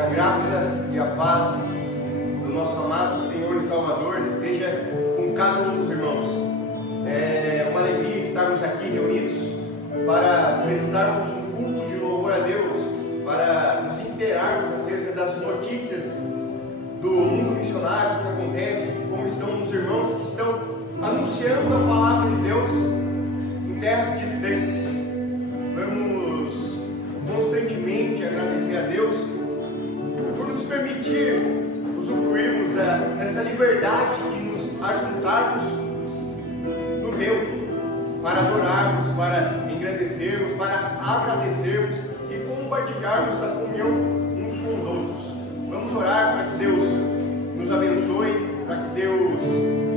a graça e a paz do nosso amado Senhor e Salvador esteja com cada um dos irmãos. É uma alegria estarmos aqui reunidos para prestarmos um culto de louvor a Deus, para nos inteirarmos acerca das notícias do mundo missionário que acontece, como estão os irmãos que estão anunciando a palavra de Deus em terras distantes. Vamos constantemente agradecer a Deus por nos permitir usufruirmos dessa liberdade de nos ajuntarmos no templo, para adorarmos, para engrandecermos, para agradecermos e compartilharmos a comunhão uns com os outros. Vamos orar para que Deus nos abençoe, para que Deus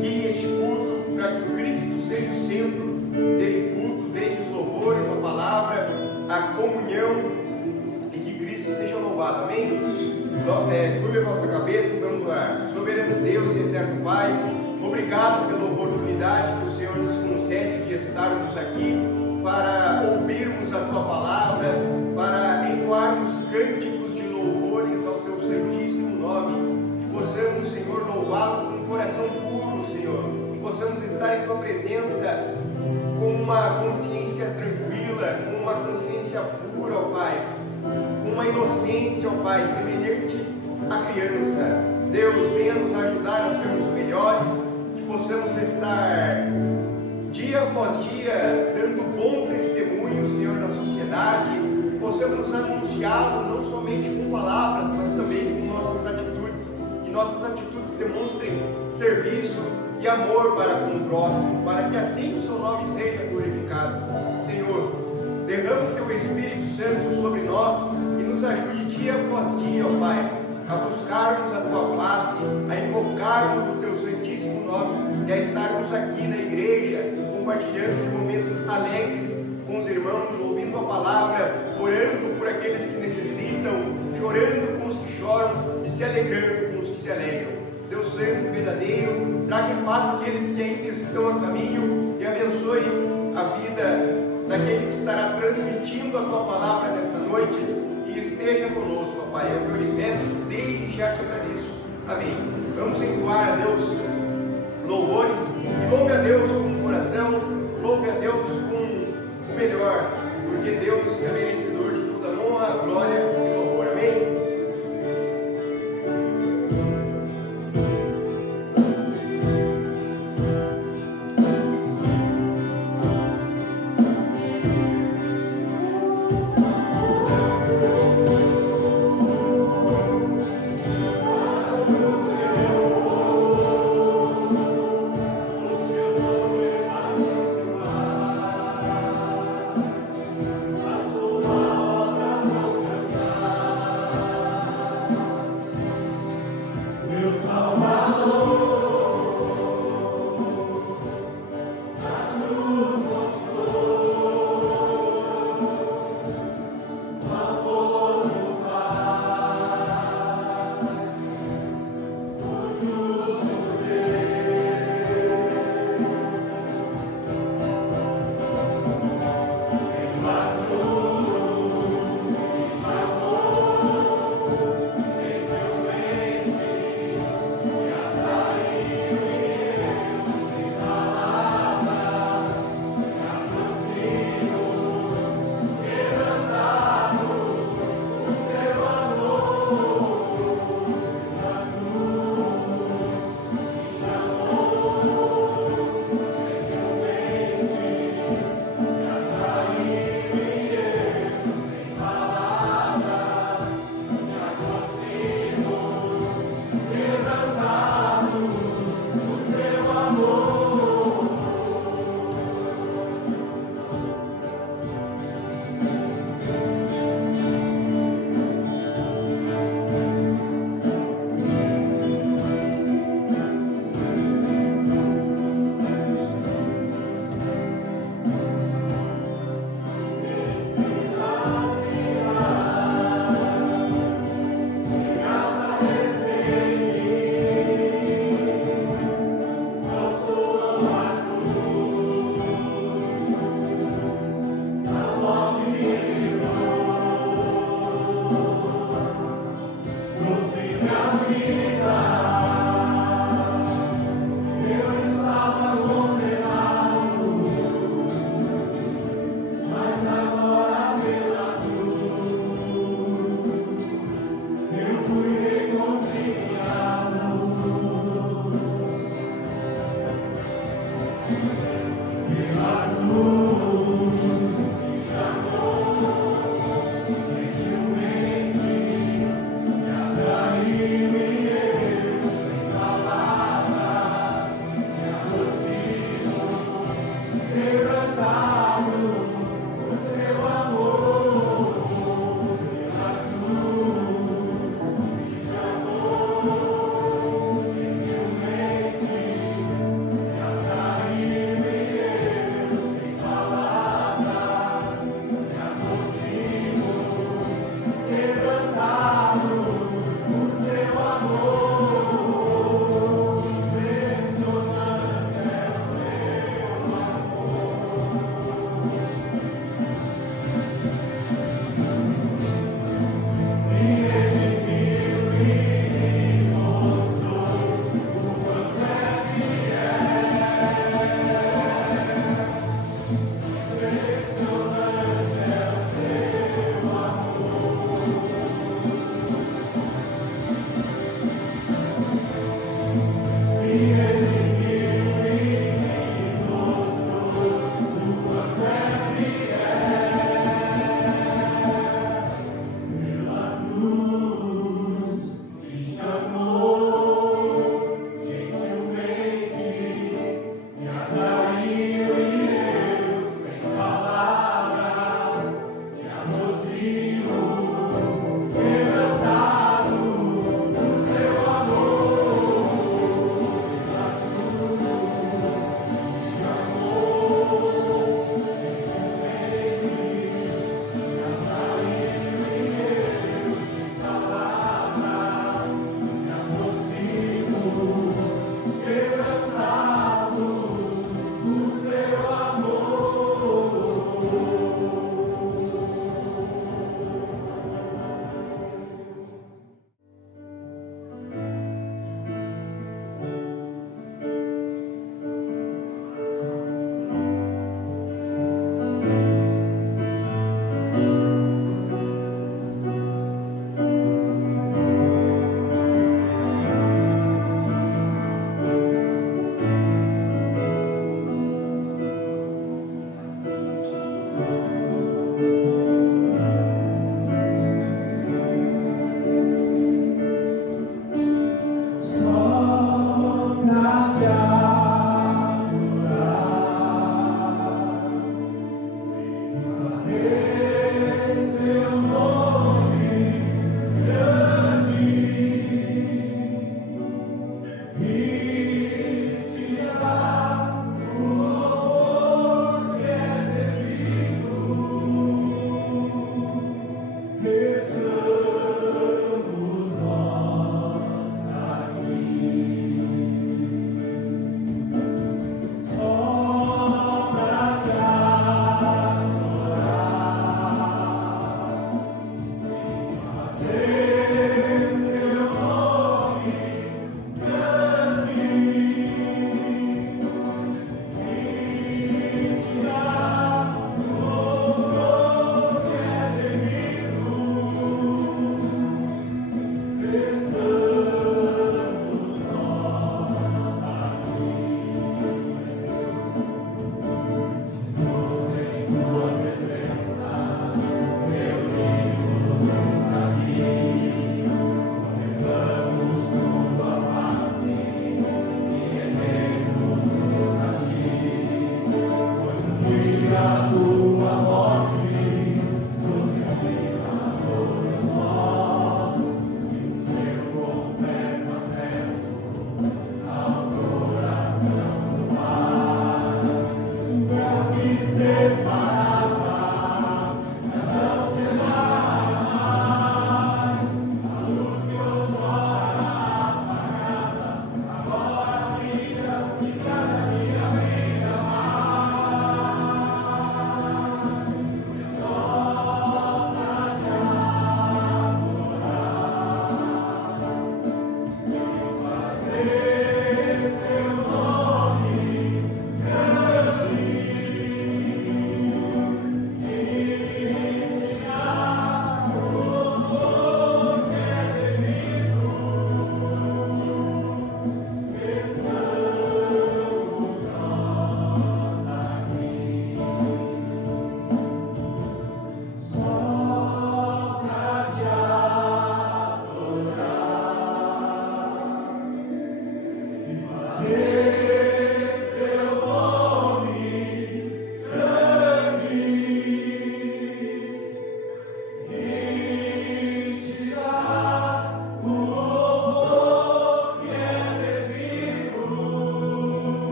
guie este culto, para que Cristo seja o centro deste culto, desde os louvores, a palavra, a comunhão, e que Cristo seja louvado. Amém? Curve a vossa cabeça e vamos orar. Soberano Deus e eterno Pai, obrigado pela oportunidade que o Senhor nos concede de estarmos aqui para ouvirmos a Tua palavra, para entoarmos cânticos de louvores ao Teu santíssimo nome, que possamos, Senhor, louvá-lo com um coração puro, Senhor, que possamos estar em Tua presença com uma consciência tranquila, com uma consciência pura, ó Pai, com uma inocência, ó Pai, semelhante à criança. Deus, venha nos ajudar a sermos melhores, que possamos estar dia após dia dando bom testemunho, Senhor, na sociedade, que possamos anunciá-lo não somente com palavras, mas também com nossas atitudes, que nossas atitudes demonstrem serviço e amor para com o próximo, para que assim o Seu nome seja glorificado. Senhor, derrama o Teu Espírito Santo sobre nós e nos ajude dia após dia, ó Pai, a buscarmos a Tua face, a invocarmos o Teu santíssimo nome e a estarmos aqui na igreja, compartilhando de momentos alegres com os irmãos, ouvindo a palavra, orando por aqueles que necessitam, chorando com os que choram e se alegrando com os que se alegram. Deus Santo e verdadeiro, traga em paz aqueles que ainda estão a caminho e abençoe a vida daquele que estará transmitindo a Tua palavra nesta noite e esteja conosco, ó Pai. É o que eu lhe peço, desde já te agradeço. Amém. Vamos entoar a Deus louvores e louve a Deus com o coração, louve a Deus com o melhor, porque Deus é merecedor de toda honra, glória e louvor. Amém? Oh Gentilmente me atraiu e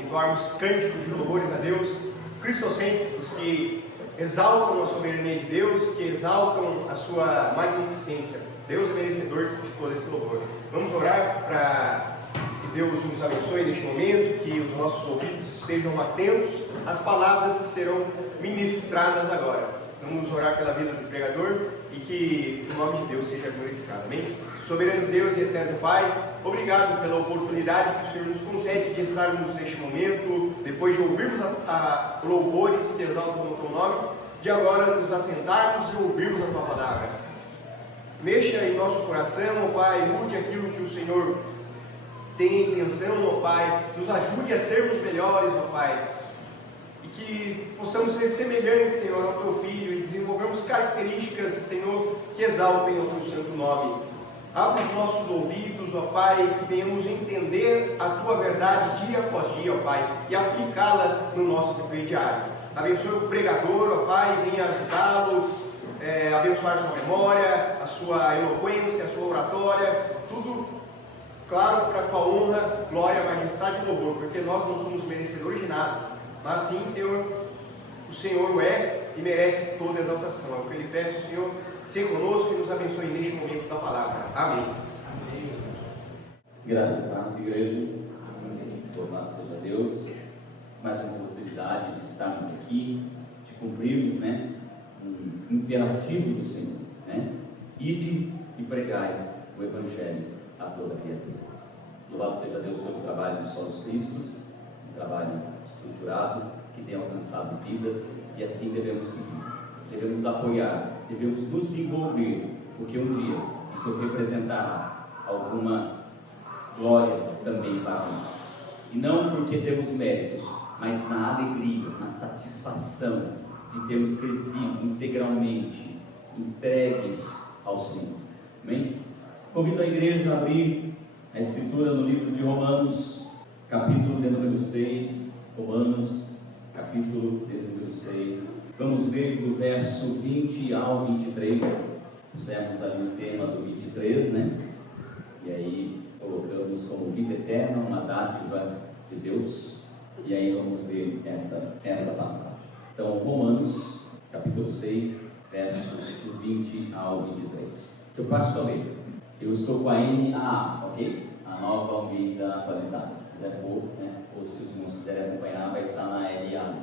entoarmos cânticos de louvores a Deus, cristocêntricos, que exaltam a soberania de Deus, que exaltam a sua magnificência. Deus é merecedor de todo esse louvor. Vamos orar para que Deus nos abençoe neste momento, que os nossos ouvidos estejam atentos às palavras que serão ministradas agora. Vamos orar pela vida do pregador e que o nome de Deus seja glorificado. Amém? Soberano Deus e eterno Pai, obrigado pela oportunidade que o Senhor nos concede de estarmos neste momento, depois de ouvirmos a louvores que exaltam o Teu nome, de agora nos assentarmos e ouvirmos a Tua palavra. Mexa em nosso coração, ó Pai, mude aquilo que o Senhor tem a intenção, ó Pai, nos ajude a sermos melhores, ó Pai, e que possamos ser semelhantes, Senhor, ao Teu Filho e desenvolvermos características, Senhor, que exaltem o Teu santo nome. Abre os nossos ouvidos, ó Pai, que venhamos entender a Tua verdade dia após dia, ó Pai, e aplicá-la no nosso viver diário. Abençoe o pregador, ó Pai, venha ajudá-lo, abençoar a sua memória, a sua eloquência, a sua oratória, tudo, claro, para a Tua honra, glória, majestade e louvor, porque nós não somos merecedores de nada, mas sim, Senhor, o Senhor o é e merece toda a exaltação. É o que eu lhe peço, Senhor, seja conosco e nos abençoe neste momento da palavra. Amém. Graças e paz, igreja. Louvado seja Deus. Mais uma oportunidade de estarmos aqui, de cumprirmos, um imperativo do Senhor, Ide e pregai o Evangelho a toda criatura. Louvado seja Deus pelo trabalho dos Solos Cristos, um trabalho estruturado que tem alcançado vidas, e assim devemos seguir. Devemos apoiar, devemos nos envolver, porque um dia isso representará alguma glória também para nós. E não porque temos méritos, mas na alegria, na satisfação de termos servido integralmente, entregues ao Senhor. Amém? Convido a igreja a abrir a Escritura no livro de Romanos, capítulo de número 6, Romanos, capítulo de número 6. Vamos ver do verso 20 ao 23. Pusemos ali o tema do 23, E aí colocamos como vida eterna, uma dádiva de Deus. E aí vamos ver essa passagem. Então, Romanos, capítulo 6, versos do 20 ao 23. Eu passo a ler. Eu estou com a NAA, ok? A nova Almeida atualizada. Se quiser pôr, ou se os irmãos quiserem acompanhar, vai estar na LA.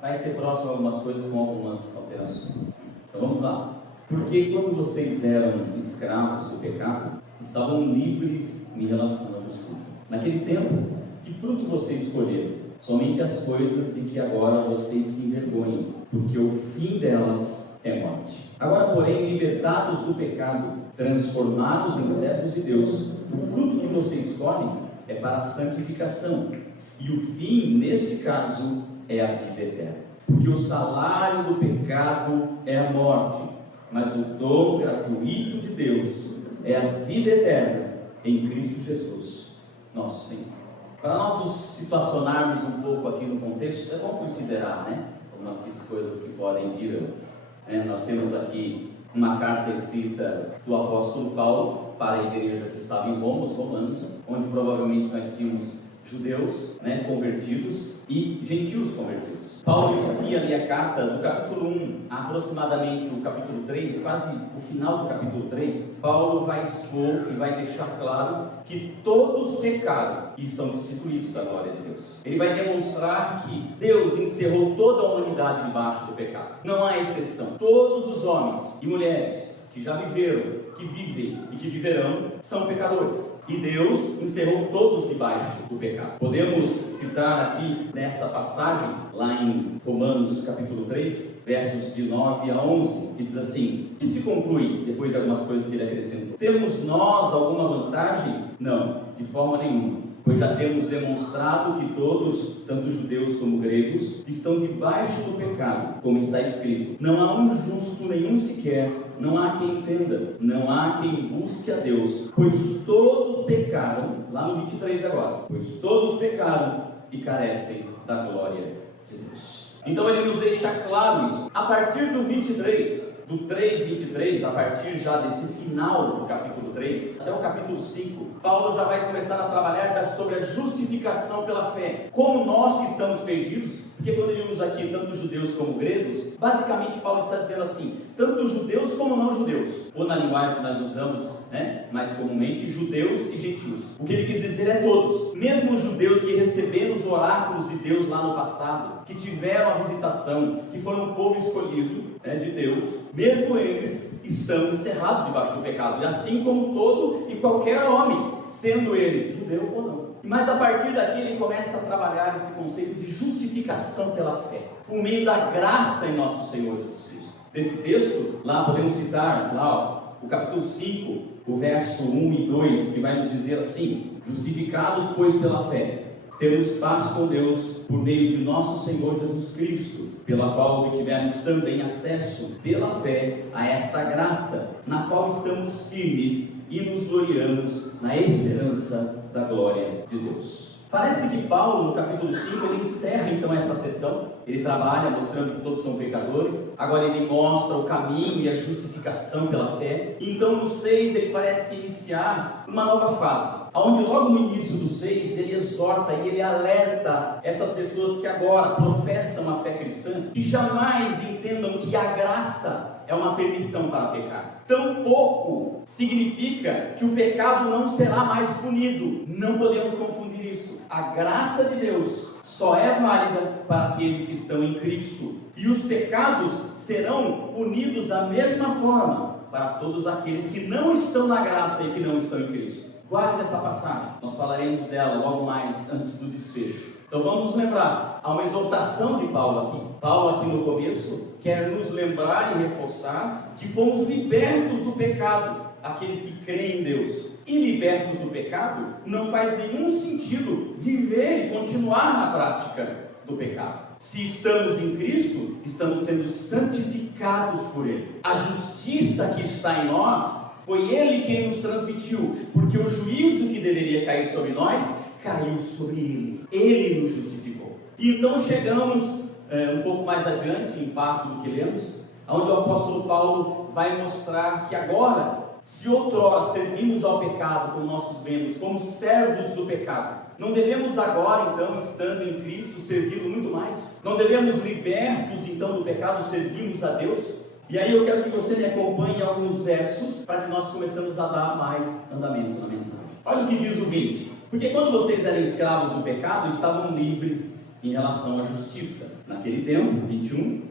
Vai ser próximo a algumas coisas com algumas alterações. Então vamos lá. Porque quando vocês eram escravos do pecado, estavam livres em relação à justiça. Naquele tempo, que fruto vocês escolheram? Somente as coisas de que agora vocês se envergonham, porque o fim delas é morte. Agora, porém, libertados do pecado, transformados em servos de Deus, o fruto que vocês escolhem é para a santificação, e o fim, neste caso, é a vida eterna. Porque o salário do pecado é a morte, mas o dom gratuito de Deus é a vida eterna em Cristo Jesus, nosso Senhor. Para nós nos situacionarmos um pouco aqui no contexto, é bom considerar, algumas coisas que podem vir antes. Nós temos aqui uma carta escrita do apóstolo Paulo para a igreja que estava em Roma, os romanos, onde provavelmente nós tínhamos judeus convertidos e gentios convertidos. Paulo inicia ali a carta do capítulo 1, aproximadamente o capítulo 3, quase o final do capítulo 3. Paulo vai expor e vai deixar claro que todos pecaram e estão destituídos da glória de Deus. Ele vai demonstrar que Deus encerrou toda a humanidade debaixo do pecado. Não há exceção. Todos os homens e mulheres que já viveram, que vivem e que viverão são pecadores. E Deus encerrou todos debaixo do pecado. Podemos citar aqui nesta passagem, lá em Romanos capítulo 3, versos de 9 a 11, que diz assim, que se conclui, depois de algumas coisas que ele acrescentou. Temos nós alguma vantagem? Não, de forma nenhuma. Pois já temos demonstrado que todos, tanto judeus como gregos, estão debaixo do pecado, como está escrito. Não há um justo nenhum sequer, não há quem entenda, não há quem busque a Deus, pois todos pecaram, lá no 23 agora, pois todos pecaram e carecem da glória de Deus. Então ele nos deixa claro isso. A partir do 23, do 3:23, a partir já desse final do capítulo 3, até o capítulo 5, Paulo já vai começar a trabalhar sobre a justificação pela fé. Como nós que estamos perdidos, porque quando ele usa aqui tanto judeus como gregos, basicamente Paulo está dizendo assim, tanto judeus como não judeus, ou na linguagem que nós usamos, mais comumente, judeus e gentios. O que ele quis dizer é todos, mesmo os judeus que receberam os oráculos de Deus lá no passado, que tiveram a visitação, que foram um povo escolhido de Deus, mesmo eles estão encerrados debaixo do pecado, e assim como todo e qualquer homem, sendo ele judeu ou não. Mas a partir daqui ele começa a trabalhar esse conceito de justificação pela fé, por meio da graça em nosso Senhor Jesus Cristo. Desse texto, lá podemos citar lá, o capítulo 5, o verso 1 e 2, que vai nos dizer assim: justificados, pois, pela fé, temos paz com Deus por meio de nosso Senhor Jesus Cristo, pela qual obtivemos também acesso, pela fé, a esta graça, na qual estamos firmes e nos gloriamos na esperança da glória de Deus. Parece que Paulo, no capítulo 5, ele encerra então essa sessão. Ele trabalha mostrando que todos são pecadores. Agora ele mostra o caminho e a justificação pela fé. Então no 6 ele parece iniciar uma nova fase, onde logo no início do 6 ele exorta e ele alerta essas pessoas que agora professam a fé cristã, que jamais entendam que a graça é uma permissão para pecar. Tampouco significa que o pecado não será mais punido. Não podemos confundir isso. A graça de Deus só é válida para aqueles que estão em Cristo, e os pecados serão punidos da mesma forma para todos aqueles que não estão na graça e que não estão em Cristo. Guarde essa passagem, nós falaremos dela logo mais antes do desfecho. Então vamos nos lembrar, há uma exortação de Paulo aqui. Paulo aqui no começo quer nos lembrar e reforçar que fomos libertos do pecado, aqueles que creem em Deus. E libertos do pecado, não faz nenhum sentido viver e continuar na prática do pecado. Se estamos em Cristo, estamos sendo santificados por Ele. A justiça que está em nós, foi Ele quem nos transmitiu, porque o juízo que deveria cair sobre nós, caiu sobre Ele. Ele nos justificou. E então chegamos um pouco mais adiante, em parte do que lemos, onde o apóstolo Paulo vai mostrar que agora, se outrora servimos ao pecado com nossos membros, como servos do pecado, não devemos agora, então, estando em Cristo, servi-lo muito mais? Não devemos, libertos, então, do pecado, servirmos a Deus? E aí eu quero que você me acompanhe em alguns versos, para que nós começemos a dar mais andamento na mensagem. Olha o que diz o 20. Porque quando vocês eram escravos do pecado, estavam livres em relação à justiça. Naquele tempo, 21,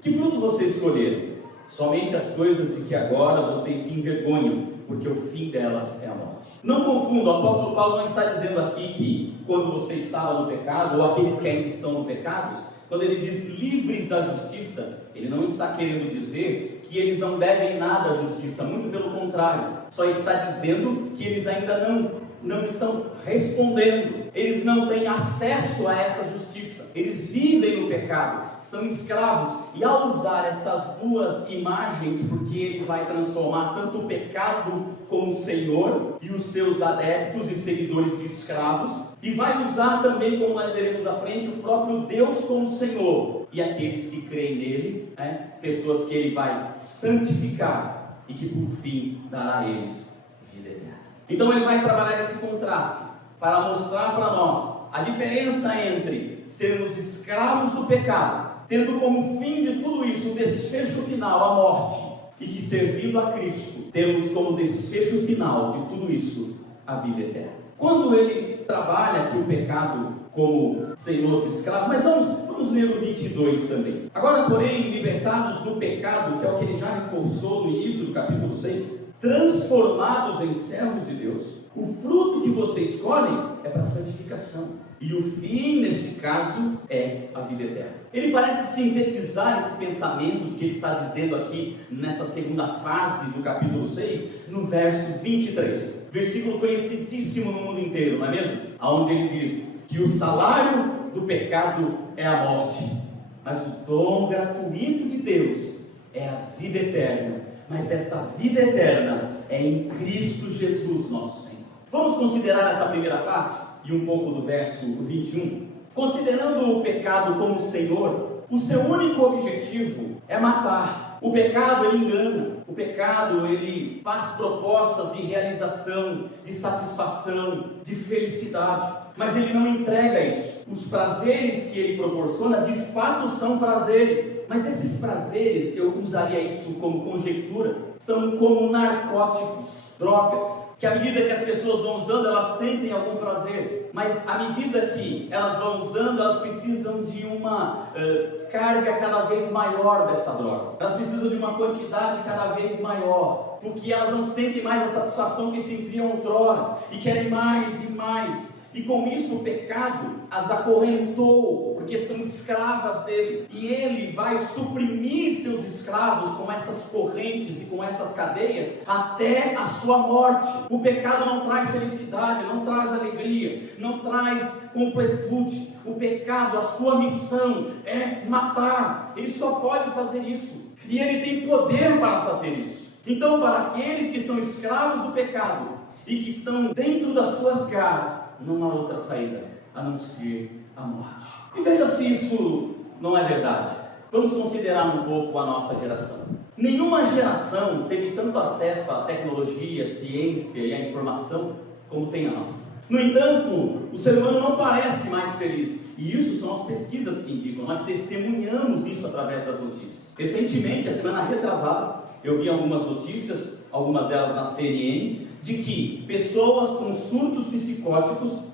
que fruto vocês escolheram? Somente as coisas de que agora vocês se envergonham, porque o fim delas é a morte. Não confunda, o apóstolo Paulo não está dizendo aqui que quando você estava no pecado, ou aqueles que ainda estão no pecado, quando ele diz livres da justiça, ele não está querendo dizer que eles não devem nada à justiça, muito pelo contrário, só está dizendo que eles ainda não estão respondendo, eles não têm acesso a essa justiça, eles vivem no pecado, são escravos, e ao usar essas duas imagens, porque ele vai transformar tanto o pecado como o Senhor, e os seus adeptos e seguidores de escravos, e vai usar também, como nós veremos à frente, o próprio Deus como Senhor, e aqueles que creem nele, pessoas que ele vai santificar, e que por fim dará a eles vida eterna. Então ele vai trabalhar esse contraste, para mostrar para nós a diferença entre sermos escravos do pecado, tendo como fim de tudo isso o desfecho final, a morte, e que servindo a Cristo, temos como desfecho final de tudo isso a vida eterna. Quando ele trabalha aqui o pecado como senhor de escravo, mas vamos ler o 22 também. Agora, porém, libertados do pecado, que é o que ele já reforçou no início do capítulo 6, transformados em servos de Deus, o fruto que vocês escolhem é para a santificação. E o fim, neste caso, é a vida eterna. Ele parece sintetizar esse pensamento que ele está dizendo aqui, nessa segunda fase do capítulo 6, no verso 23. Versículo conhecidíssimo no mundo inteiro, não é mesmo? Onde ele diz que o salário do pecado é a morte, mas o dom gratuito de Deus é a vida eterna. Mas essa vida eterna é em Cristo Jesus, nosso Senhor. Vamos considerar essa primeira parte? E um pouco do verso 21, considerando o pecado como Senhor, o seu único objetivo é matar, O pecado, ele engana. O pecado, ele faz propostas de realização, de satisfação, de felicidade, mas ele não entrega isso. Os prazeres que ele proporciona, de fato, são prazeres, mas esses prazeres, eu usaria isso como conjectura, são como narcóticos, drogas, que à medida que as pessoas vão usando, elas sentem algum prazer, mas à medida que elas vão usando, elas precisam de uma carga cada vez maior dessa droga, elas precisam de uma quantidade cada vez maior, porque elas não sentem mais a satisfação que sentiam outrora, e querem mais e mais, e com isso o pecado as acorrentou, porque são escravas dele, e ele vai suprimir seus escravos com essas correntes e com essas cadeias até a sua morte. O pecado não traz felicidade, não traz alegria, não traz completude. O pecado, a sua missão é matar. Ele só pode fazer isso, e ele tem poder para fazer isso. Então, para aqueles que são escravos do pecado e que estão dentro das suas garras, não há outra saída a não ser a morte. E veja se isso não é verdade. Vamos considerar um pouco a nossa geração. Nenhuma geração teve tanto acesso à tecnologia, à ciência e à informação como tem a nossa. No entanto, o ser humano não parece mais feliz. E isso são as pesquisas que indicam. Nós testemunhamos isso através das notícias. Recentemente, a semana retrasada, eu vi algumas notícias, algumas delas na CNN, de que pessoas com surtos psicóticos,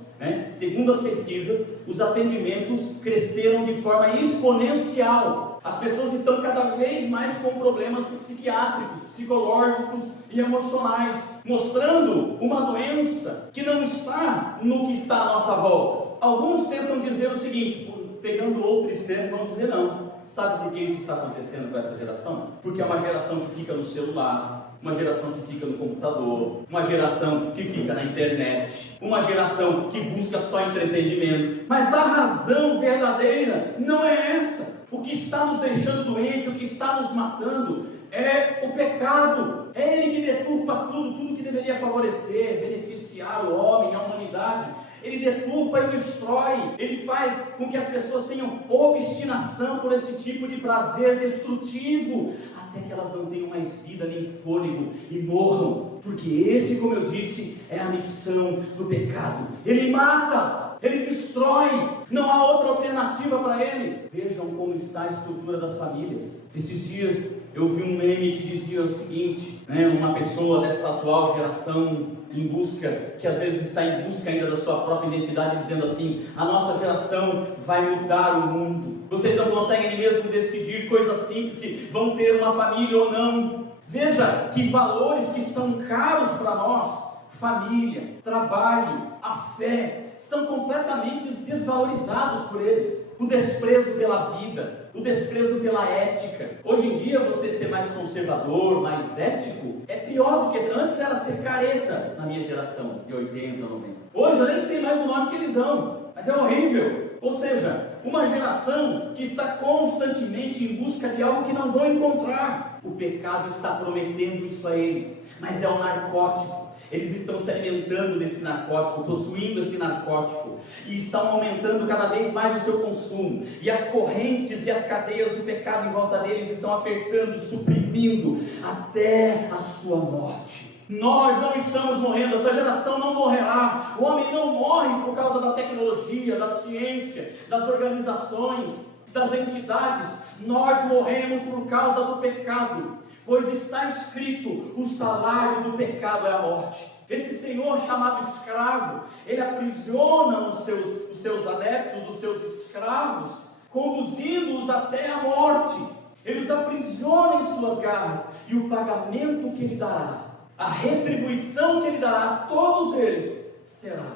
segundo as pesquisas, os atendimentos cresceram de forma exponencial. As pessoas estão cada vez mais com problemas psiquiátricos, psicológicos e emocionais, mostrando uma doença que não está no que está à nossa volta. Alguns tentam dizer o seguinte, pegando outro extremo, vão dizer não. Sabe por que isso está acontecendo com essa geração? Porque é uma geração que fica no celular, uma geração que fica no computador, uma geração que fica na internet, uma geração que busca só entretenimento. Mas a razão verdadeira não é essa. O que está nos deixando doente, o que está nos matando é o pecado. É ele que deturpa tudo que deveria favorecer, beneficiar o homem, a humanidade. Ele deturpa e destrói, ele faz com que as pessoas tenham obstinação por esse tipo de prazer destrutivo, até que elas não tenham mais vida nem fôlego e morram, porque esse, como eu disse, é a missão do pecado. Ele mata, ele destrói, não há outra alternativa para ele. Vejam como está a estrutura das famílias. Esses dias eu vi um meme que dizia o seguinte, uma pessoa dessa atual geração em busca, que às vezes está em busca ainda da sua própria identidade, dizendo assim: a nossa geração vai mudar o mundo. Vocês não conseguem nem mesmo decidir coisas simples, se vão ter uma família ou não. Veja que valores que são caros para nós, família, trabalho, a fé, são completamente desvalorizados por eles. O desprezo pela vida, o desprezo pela ética. Hoje em dia, você ser mais conservador, mais ético, é pior do que antes era ser careta na minha geração, de 80, 90. Hoje eu nem sei mais o nome que eles dão, mas é horrível. Ou seja, uma geração que está constantemente em busca de algo que não vão encontrar. O pecado está prometendo isso a eles, mas é um narcótico. Eles estão se alimentando desse narcótico, possuindo esse narcótico, e estão aumentando cada vez mais o seu consumo, e as correntes e as cadeias do pecado em volta deles estão apertando, suprimindo, até a sua morte. Nós não estamos morrendo, essa geração não morrerá. O homem não morre por causa da tecnologia, da ciência, das organizações, das entidades. Nós morremos por causa do pecado, pois está escrito: o salário do pecado é a morte. Esse senhor chamado escravo, ele aprisiona os seus adeptos, os seus escravos, conduzindo-os até a morte. Ele os aprisiona em suas garras, e o pagamento que ele dará, a retribuição que ele dará a todos eles, será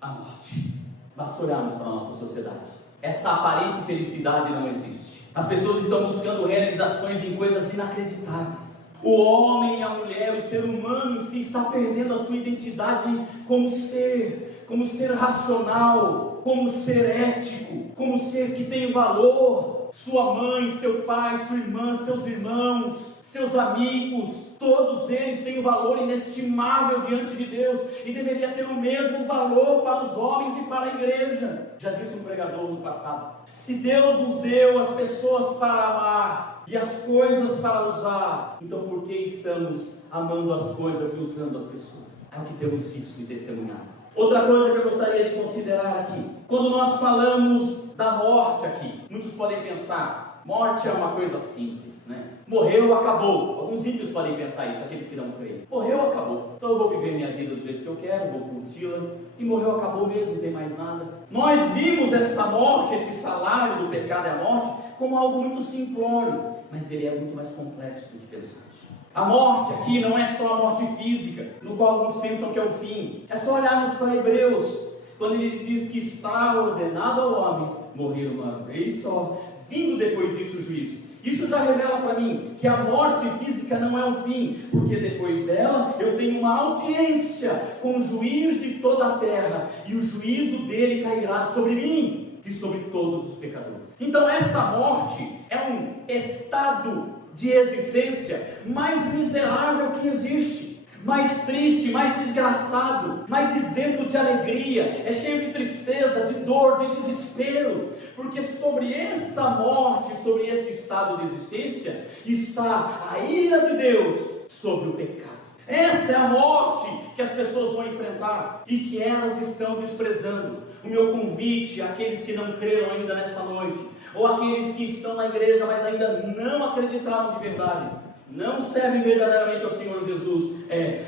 a morte. Basta olharmos para a nossa sociedade. Essa aparente felicidade não existe. As pessoas estão buscando realizações em coisas inacreditáveis. O homem e a mulher, o ser humano em si, está perdendo a sua identidade como ser racional, como ser ético, como ser que tem valor. Sua mãe, seu pai, sua irmã, seus irmãos, seus amigos, todos eles têm um valor inestimável diante de Deus, e deveria ter o mesmo valor para os homens e para a igreja. Já disse um pregador no passado: se Deus nos deu as pessoas para amar, e as coisas para usar. Então por que estamos amando as coisas e usando as pessoas? É o que temos visto e testemunhado. Outra coisa que eu gostaria de considerar aqui, quando nós falamos da morte aqui, muitos podem pensar, morte é uma coisa simples, né? Morreu, acabou. Alguns ímpios podem pensar isso, aqueles que não creem. Morreu, acabou. Então eu vou viver minha vida do jeito que eu quero, vou curti-la, e morreu, acabou mesmo, não tem mais nada. Nós vimos essa morte, esse salário do pecado e a morte, como algo muito simplório, mas ele é muito mais complexo do que pensamos. A morte aqui não é só a morte física, no qual alguns pensam que é o fim. É só olharmos para Hebreus, quando ele diz que está ordenado ao homem morrer uma vez só, vindo depois disso o juízo. Isso já revela para mim que a morte física não é o fim, porque depois dela eu tenho uma audiência com o juiz de toda a terra, e o juízo dele cairá sobre mim e sobre todos os pecadores. Então essa morte é um estado de existência mais miserável que existe, mais triste, mais desgraçado, mais isento de alegria, é cheio de tristeza, de dor, de desespero, porque sobre essa morte, sobre esse estado de existência, está a ira de Deus sobre o pecado. Essa é a morte que as pessoas vão enfrentar e que elas estão desprezando. O meu convite àqueles que não creram ainda nessa noite, ou aqueles que estão na igreja, mas ainda não acreditaram de verdade, não servem verdadeiramente ao Senhor Jesus,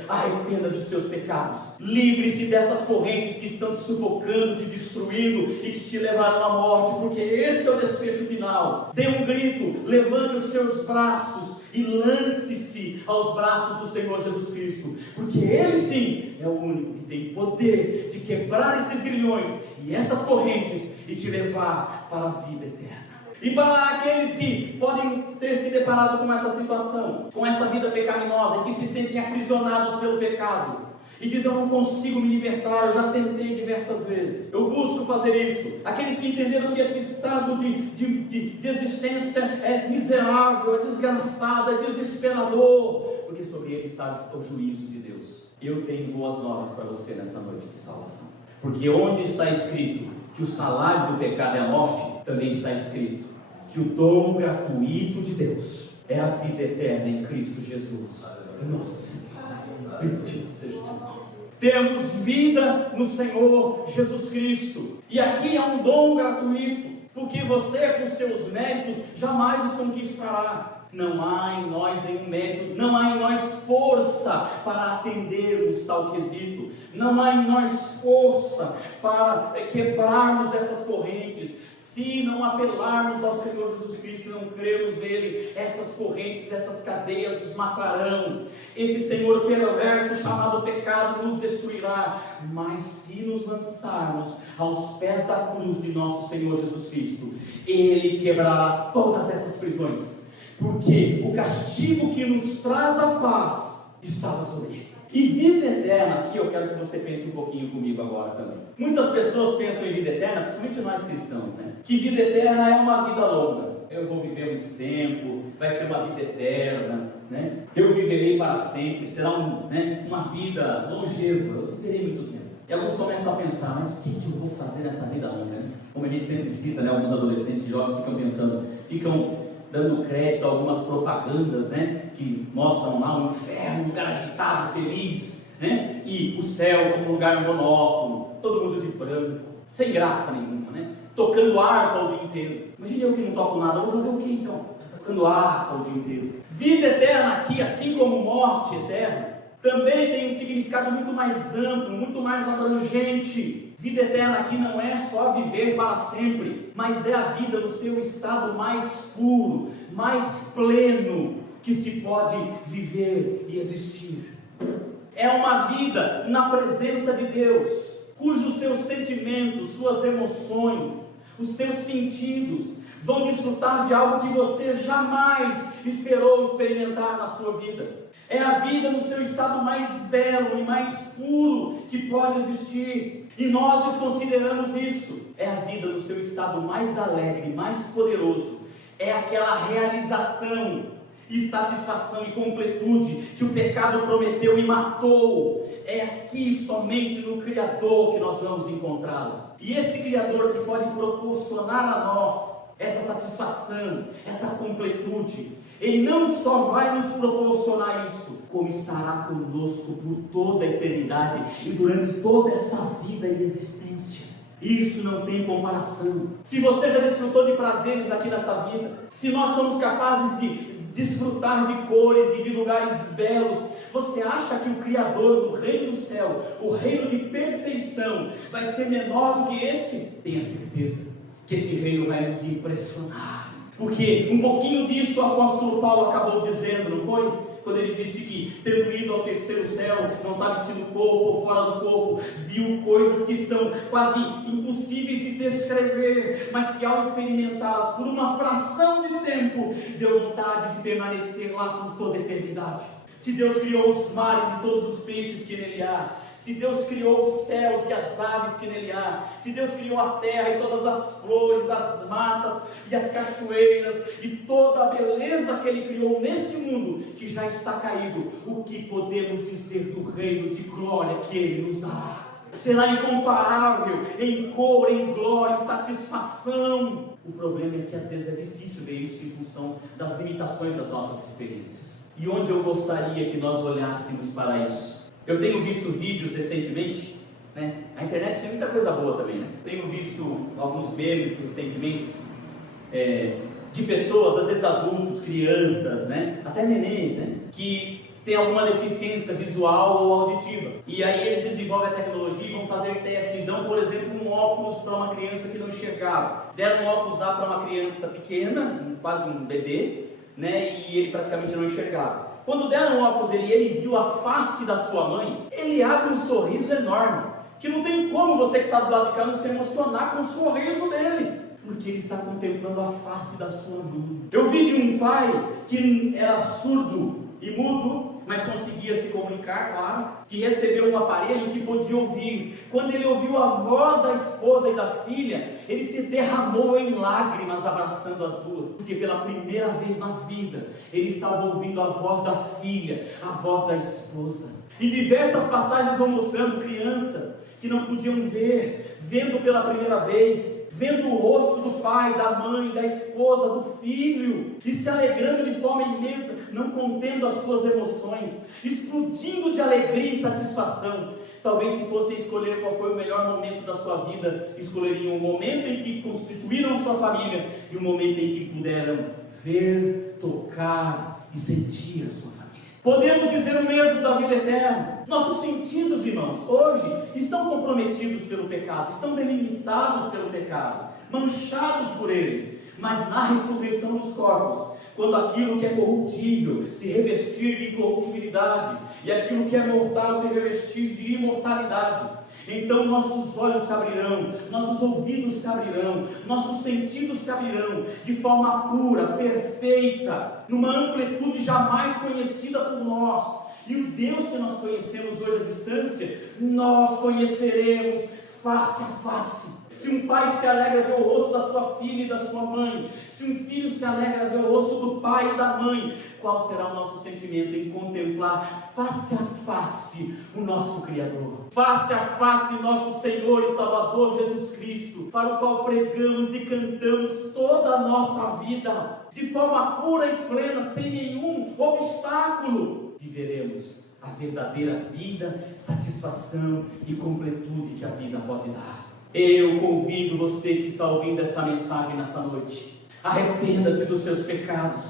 arrependa dos seus pecados, livre-se dessas correntes que estão te sufocando, te destruindo e que te levarão à morte, porque esse é o desfecho final. Dê um grito, levante os seus braços e lance-se aos braços do Senhor Jesus Cristo, porque Ele sim é o único que tem poder de quebrar esses grilhões e essas correntes e te levar para a vida eterna. E para aqueles que podem ter se deparado com essa situação, com essa vida pecaminosa, e que se sentem aprisionados pelo pecado, e dizem, eu não consigo me libertar, eu já tentei diversas vezes, eu busco fazer isso. Aqueles que entenderam que esse estado de existência é miserável, é desgraçado, é desesperador, porque sobre ele está o juízo de Deus. Eu tenho boas novas para você nessa noite de salvação, porque onde está escrito que o salário do pecado é a morte, também está escrito que o dom gratuito de Deus é a vida eterna em Cristo Jesus, nosso Senhor. Bendito seja o Senhor. Temos vida no Senhor Jesus Cristo, e aqui é um dom gratuito, porque você com seus méritos jamais os conquistará. Não há em nós nenhum mérito, não há em nós força para atendermos tal quesito, não há em nós força para quebrarmos essas correntes. Se não apelarmos ao Senhor Jesus Cristo, não crermos nele, essas correntes, essas cadeias nos matarão. Esse Senhor perverso chamado pecado nos destruirá. Mas se nos lançarmos aos pés da cruz de nosso Senhor Jesus Cristo, Ele quebrará todas essas prisões, porque o castigo que nos traz a paz estava sobre ele. E vida eterna, aqui eu quero que você pense um pouquinho comigo agora também. Muitas pessoas pensam em vida eterna, principalmente nós cristãos, né? Que vida eterna é uma vida longa. Eu vou viver muito tempo, vai ser uma vida eterna, né? Eu viverei para sempre, será uma vida longeva, eu viverei muito tempo. E alguns começam a pensar, mas o que eu vou fazer nessa vida longa, né? Como a gente sempre cita, né? Alguns adolescentes jovens ficam pensando, ficam dando crédito a algumas propagandas, né, que mostram lá um inferno, um lugar agitado, feliz, né, e o céu como um lugar monótono, todo mundo de branco, sem graça nenhuma, né, tocando harpa o dia inteiro. Imagina eu que não toco nada, eu vou fazer o que então? Tocando harpa o dia inteiro. Vida eterna aqui, assim como morte eterna, também tem um significado muito mais amplo, muito mais abrangente. Vida eterna aqui não é só viver para sempre, mas é a vida no seu estado mais puro, mais pleno que se pode viver e existir. É uma vida na presença de Deus, cujos seus sentimentos, suas emoções, os seus sentidos vão desfrutar de algo que você jamais esperou experimentar na sua vida. É a vida no seu estado mais belo e mais puro que pode existir. E nós desconsideramos isso. É a vida no seu estado mais alegre, mais poderoso. É aquela realização e satisfação e completude que o pecado prometeu e matou. É aqui, somente no Criador, que nós vamos encontrá-la. E esse Criador que pode proporcionar a nós essa satisfação, essa completude. Ele não só vai nos proporcionar isso, como estará conosco por toda a eternidade e durante toda essa vida e existência. Isso não tem comparação. Se você já desfrutou de prazeres aqui nessa vida, se nós somos capazes de desfrutar de cores e de lugares belos, você acha que o Criador do reino do céu, o reino de perfeição, vai ser menor do que esse? Tenha certeza que esse reino vai nos impressionar. Porque um pouquinho disso o apóstolo Paulo acabou dizendo, não foi? Quando ele disse que, tendo ido ao terceiro céu, não sabe se no corpo ou fora do corpo, viu coisas que são quase impossíveis de descrever, mas que ao experimentá-las por uma fração de tempo, deu vontade de permanecer lá por toda a eternidade. Se Deus criou os mares e todos os peixes que nele há, se Deus criou os céus e as aves que nele há, se Deus criou a terra e todas as flores, as matas e as cachoeiras e toda a beleza que ele criou neste mundo que já está caído, o que podemos dizer do reino de glória que ele nos dá? Será incomparável em cor, em glória, em satisfação. O problema é que às vezes é difícil ver isso em função das limitações das nossas experiências. E onde eu gostaria que nós olhássemos para isso? Eu tenho visto vídeos recentemente, né? A internet tem muita coisa boa também, né? Tenho visto alguns memes recentemente, de pessoas, às vezes adultos, crianças, né? Até nenéns, né? Que tem alguma deficiência visual ou auditiva. E aí eles desenvolvem a tecnologia e vão fazer teste. E dão, por exemplo, um óculos para uma criança que não enxergava. Deram um óculos lá para uma criança pequena, quase um bebê, né? E ele praticamente não enxergava. Quando deram o óculos e ele viu a face da sua mãe, ele abre um sorriso enorme, que não tem como você que está do lado de cá não se emocionar com o sorriso dele, porque ele está contemplando a face da sua mãe. Eu vi de um pai que era surdo e mudo, mas conseguia se comunicar, claro, que recebeu um aparelho que podia ouvir. Quando ele ouviu a voz da esposa e da filha, ele se derramou em lágrimas abraçando as duas, porque pela primeira vez na vida, ele estava ouvindo a voz da filha, a voz da esposa. E diversas passagens vão mostrando crianças que não podiam ver, vendo pela primeira vez, vendo o rosto do pai, da mãe, da esposa, do filho, e se alegrando de forma imensa, não contendo as suas emoções, explodindo de alegria e satisfação. Talvez se fossem escolher qual foi o melhor momento da sua vida, escolheriam o momento em que constituíram sua família e o momento em que puderam ver, tocar e sentir a sua família. Podemos dizer o mesmo da vida eterna. Nossos sentidos, irmãos, hoje estão comprometidos pelo pecado, estão delimitados pelo pecado, manchados por ele. Mas na ressurreição dos corpos, quando aquilo que é corruptível se revestir de incorruptibilidade e aquilo que é mortal se revestir de imortalidade, então nossos olhos se abrirão, nossos ouvidos se abrirão, nossos sentidos se abrirão de forma pura, perfeita, numa amplitude jamais conhecida por nós. E o Deus que nós conhecemos hoje à distância, nós conheceremos face a face. Se um pai se alegra ver o rosto da sua filha e da sua mãe, se um filho se alegra ver o rosto do pai e da mãe, qual será o nosso sentimento em contemplar face a face o nosso Criador, face a face nosso Senhor e Salvador Jesus Cristo, para o qual pregamos e cantamos toda a nossa vida, de forma pura e plena, sem nenhum obstáculo, viveremos a verdadeira vida, satisfação e completude que a vida pode dar. Eu convido você que está ouvindo esta mensagem nessa noite, arrependa-se dos seus pecados,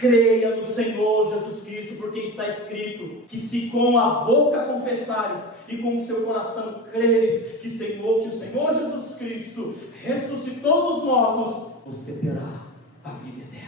creia no Senhor Jesus Cristo, porque está escrito que se com a boca confessares e com o seu coração creres que o Senhor Jesus Cristo ressuscitou dos mortos, você terá a vida eterna.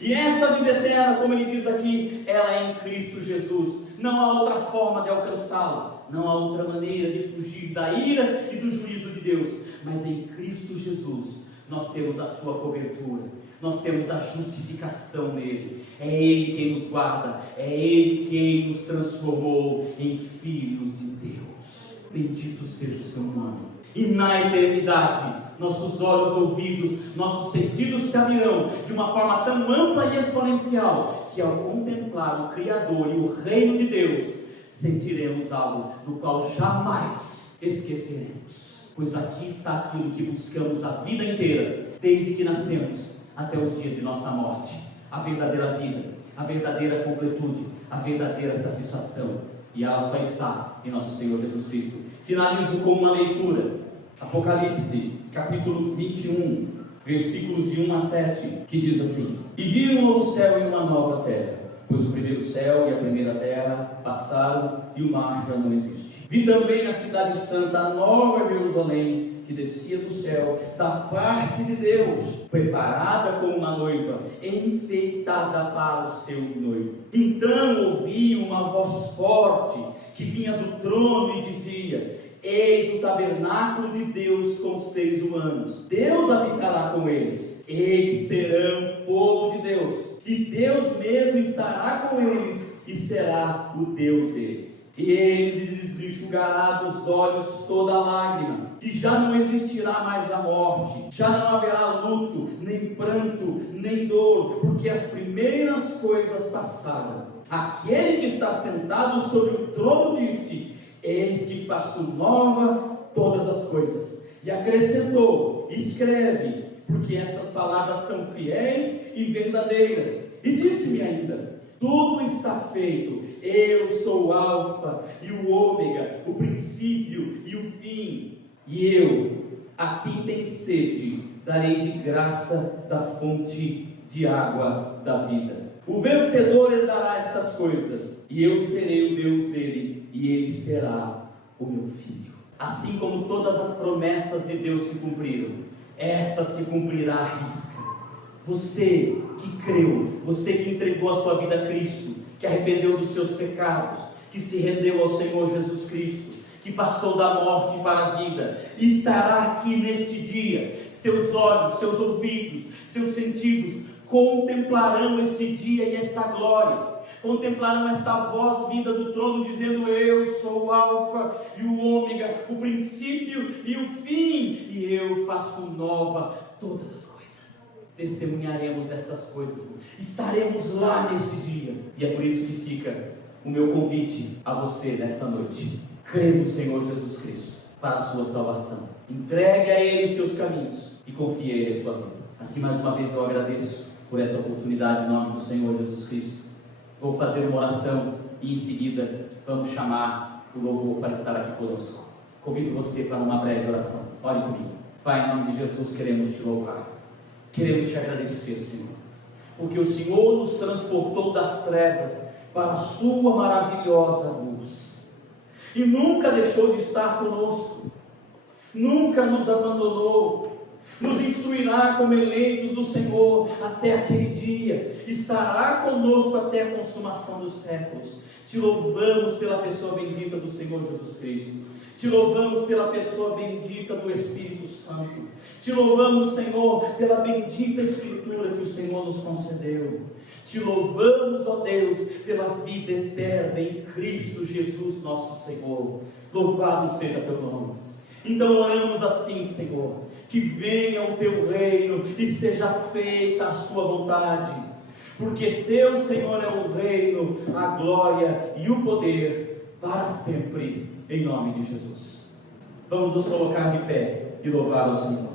E essa vida eterna, como ele diz aqui, ela é em Cristo Jesus. Não há outra forma de alcançá-la, não há outra maneira de fugir da ira e do juízo de Deus, mas em Cristo Jesus nós temos a sua cobertura, nós temos a justificação nele. É Ele quem nos guarda, é Ele quem nos transformou em filhos de Deus. Bendito seja o seu nome. E na eternidade, nossos olhos, ouvidos, nossos sentidos se abrirão de uma forma tão ampla e exponencial, que ao contemplar o Criador e o reino de Deus, sentiremos algo do qual jamais esqueceremos. pois aqui está aquilo que buscamos a vida inteira, desde que nascemos até o dia de nossa morte, a verdadeira vida, a verdadeira completude, a verdadeira satisfação, e ela só está em nosso Senhor Jesus Cristo. Finalizo com uma leitura, Apocalipse, capítulo 21, versículos de 1 a 7, que diz assim: E vi um novo céu e uma nova terra, pois o primeiro céu e a primeira terra passaram e o mar já não existe. Vi também a cidade santa, a nova Jerusalém, que descia do céu, da parte de Deus, preparada como uma noiva, enfeitada para o seu noivo. Então ouvi uma voz forte, que vinha do trono e dizia: Eis o tabernáculo de Deus com seres humanos. Deus habitará com eles. Eles serão povo de Deus. E Deus mesmo estará com eles e será o Deus deles. E eles enxugará dos olhos toda lágrima. E já não existirá mais a morte. Já não haverá luto, nem pranto, nem dor, porque as primeiras coisas passaram. Aquele que está sentado sobre o trono disse: Eis que faço nova todas as coisas. E acrescentou: Escreve, porque estas palavras são fiéis e verdadeiras. E disse-me ainda: Tudo está feito. Eu sou o Alfa e o Ômega, o princípio e o fim. E eu, a quem tem sede, darei de graça da fonte de água da vida. O vencedor herdará estas coisas, e eu serei o Deus dele, e ele será o meu filho. Assim como todas as promessas de Deus se cumpriram, essa se cumprirá à risca. Você que creu, você que entregou a sua vida a Cristo, que arrependeu dos seus pecados, que se rendeu ao Senhor Jesus Cristo, que passou da morte para a vida, estará aqui neste dia. Seus olhos, seus ouvidos, seus sentidos contemplarão este dia e esta glória, contemplarão esta voz vinda do trono dizendo: Eu sou o Alfa e o Ômega, o princípio e o fim, e eu faço nova todas as coisas. Testemunharemos estas coisas, estaremos lá nesse dia, e é por isso que fica o meu convite a você nesta noite: crê no Senhor Jesus Cristo para a sua salvação, entregue a Ele os seus caminhos e confie a Ele a sua vida. Assim, mais uma vez eu agradeço por essa oportunidade em nome do Senhor Jesus Cristo. Vou fazer uma oração e em seguida vamos chamar o louvor para estar aqui conosco. Convido você para uma breve oração. Ore comigo. Pai, em nome de Jesus, queremos te louvar, queremos te agradecer, Senhor, porque o Senhor nos transportou das trevas para a sua maravilhosa luz, e nunca deixou de estar conosco, nunca nos abandonou. Nos instruirá como eleitos do Senhor até aquele dia, estará conosco até a consumação dos séculos. Te louvamos pela pessoa bendita do Senhor Jesus Cristo, te louvamos pela pessoa bendita do Espírito Santo, te louvamos, Senhor, pela bendita Escritura que o Senhor nos concedeu, te louvamos, ó Deus, pela vida eterna em Cristo Jesus nosso Senhor. Louvado seja teu nome. Então oramos assim, Senhor: que venha o teu reino e seja feita a sua vontade, porque seu, Senhor, é o reino, a glória e o poder para sempre, em nome de Jesus. Vamos nos colocar de pé e louvar ao Senhor.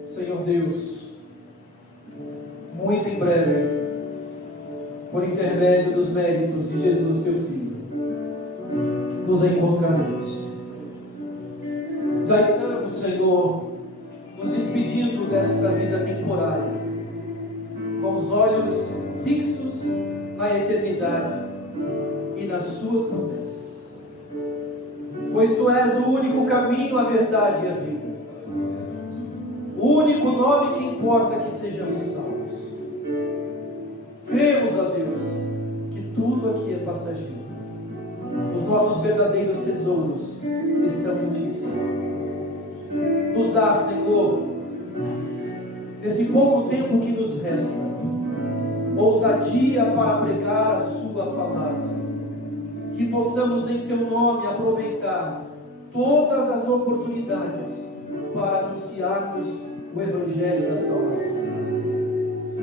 Senhor Deus, muito em breve, por intermédio dos méritos de Jesus, teu Filho, nos encontraremos. Já estamos, Senhor, nos despedindo desta vida temporária, com os olhos fixos na eternidade e nas suas promessas, pois Tu és o único caminho, a verdade e a vida. O único nome que importa que sejamos salvos. Cremos, ó Deus, que tudo aqui é passageiro. Os nossos verdadeiros tesouros estão em Ti, Senhor. Nos dá, Senhor, nesse pouco tempo que nos resta, ousadia para pregar a Sua palavra. Que possamos em Teu nome aproveitar todas as oportunidades para anunciarmos o Evangelho da salvação.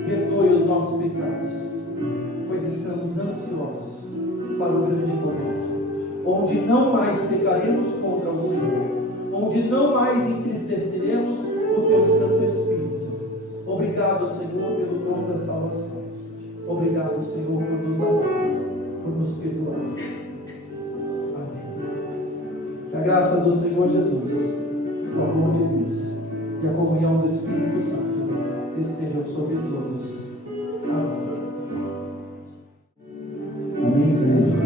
Perdoe os nossos pecados, pois estamos ansiosos para o grande momento, onde não mais pecaremos contra o Senhor, onde não mais entristeceremos o Teu Santo Espírito. Obrigado, Senhor, pelo dom da salvação. Obrigado, Senhor, por nos dar, por nos perdoar. Amém. Que a graça do Senhor Jesus, o amor de Deus e a comunhão do Espírito Santo estejam sobre todos. Amém. Amém, igreja.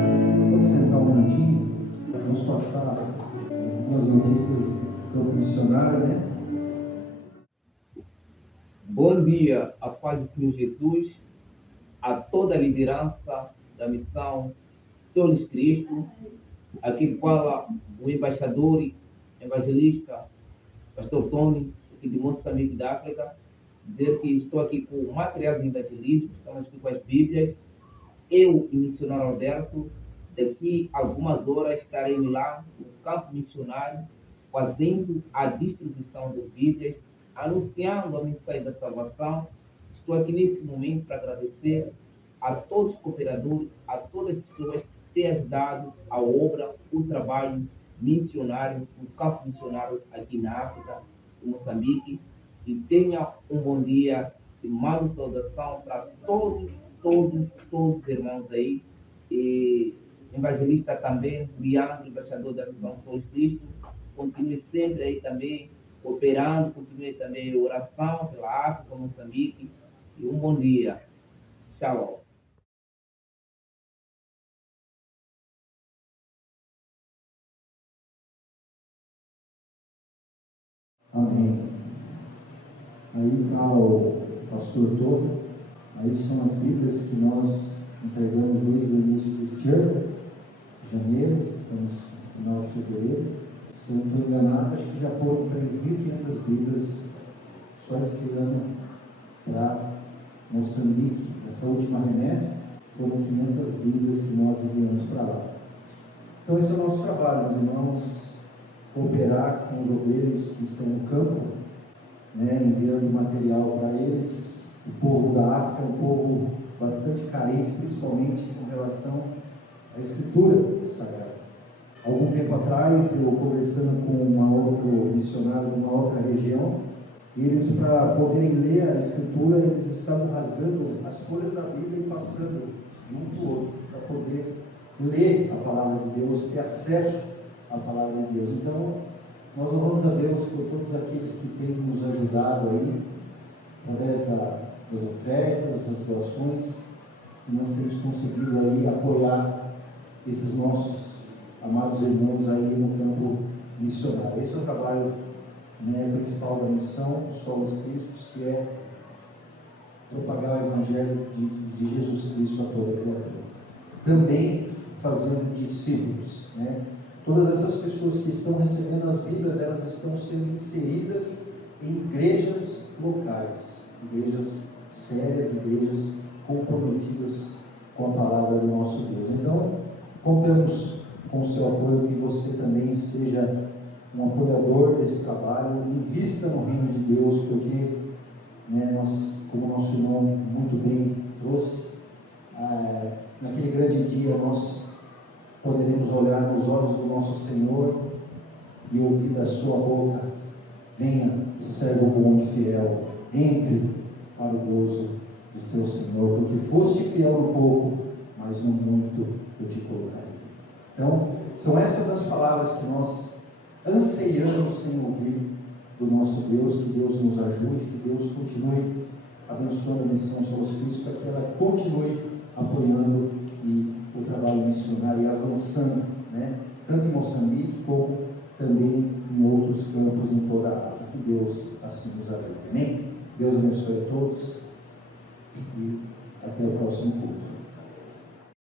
Vamos sentar um minutinho. Vamos passar algumas notícias do campo missionário, né? Bom dia, a paz do Senhor Jesus, a toda a liderança da missão Solis Cristo. Aqui fala o embaixador, evangelista, pastor Tony, aqui de Moçambique, da África, dizer que estou aqui com o material de evangelismo, estamos aqui com as Bíblias. Eu e o missionário Alberto, daqui a algumas horas estaremos lá no campo missionário, fazendo a distribuição das Bíblias, anunciando a mensagem da salvação. Estou aqui nesse momento para agradecer a todos os cooperadores, a todas as pessoas que têm ajudado a obra, o trabalho missionário, o campo missionário aqui na África, em Moçambique. E tenha um bom dia e mando saudação para todos os irmãos aí. E evangelista também, Leandro, embaixador da missão Solis Cristo, continue sempre aí também operando, continue também a oração pela África, Moçambique. E um bom dia. Shalom. Amém. Aí está o pastor todo. Aí são as Bíblias que nós entregamos desde o início deste ano, janeiro, estamos no final de fevereiro. Se eu não estou enganado, acho que já foram 3.500 Bíblias só esse ano para Moçambique. Essa última remessa foram 500 Bíblias que nós enviamos para lá. Então esse é o nosso trabalho, meus irmãos, cooperar com os obreiros que estão no campo, né, enviando material para eles. O povo da África é um povo bastante carente, principalmente com relação à Escritura Sagrada. Algum tempo atrás, eu conversando com um outro missionário de uma outra região, eles, para poderem ler a Escritura, eles estavam rasgando as folhas da Bíblia e passando de um para o outro, para poder ler a Palavra de Deus, ter acesso à Palavra de Deus. Então, nós louvamos a Deus por todos aqueles que têm nos ajudado aí, através das ofertas, das doações, e nós temos conseguido aí apoiar esses nossos amados irmãos aí no campo missionário. Esse é o trabalho, né, principal da missão Solis Cristo, que é propagar o Evangelho de Jesus Cristo a toda a criatura. Também fazendo discípulos, né? Todas essas pessoas que estão recebendo as Bíblias, elas estão sendo inseridas em igrejas locais, igrejas sérias, igrejas comprometidas com a palavra do nosso Deus. Então, contamos com o seu apoio, que você também seja um apoiador desse trabalho. Invista no reino de Deus, porque, né, nós, como o nosso irmão muito bem trouxe, naquele grande dia nós poderemos olhar nos olhos do nosso Senhor e ouvir da sua boca: venha, servo bom e fiel, entre para o gozo do teu Senhor, porque foste fiel no pouco, mas no muito eu te colocarei. Então, são essas as palavras que nós anseiamos em ouvir do nosso Deus. Que Deus nos ajude, que Deus continue abençoando a missão Solos Cristo, para que ela continue apoiando o trabalho missionário e avançando, né? Tanto em Moçambique como também em outros campos em toda a África. Que Deus assim nos ajude. Amém? Deus abençoe a todos e até o próximo culto.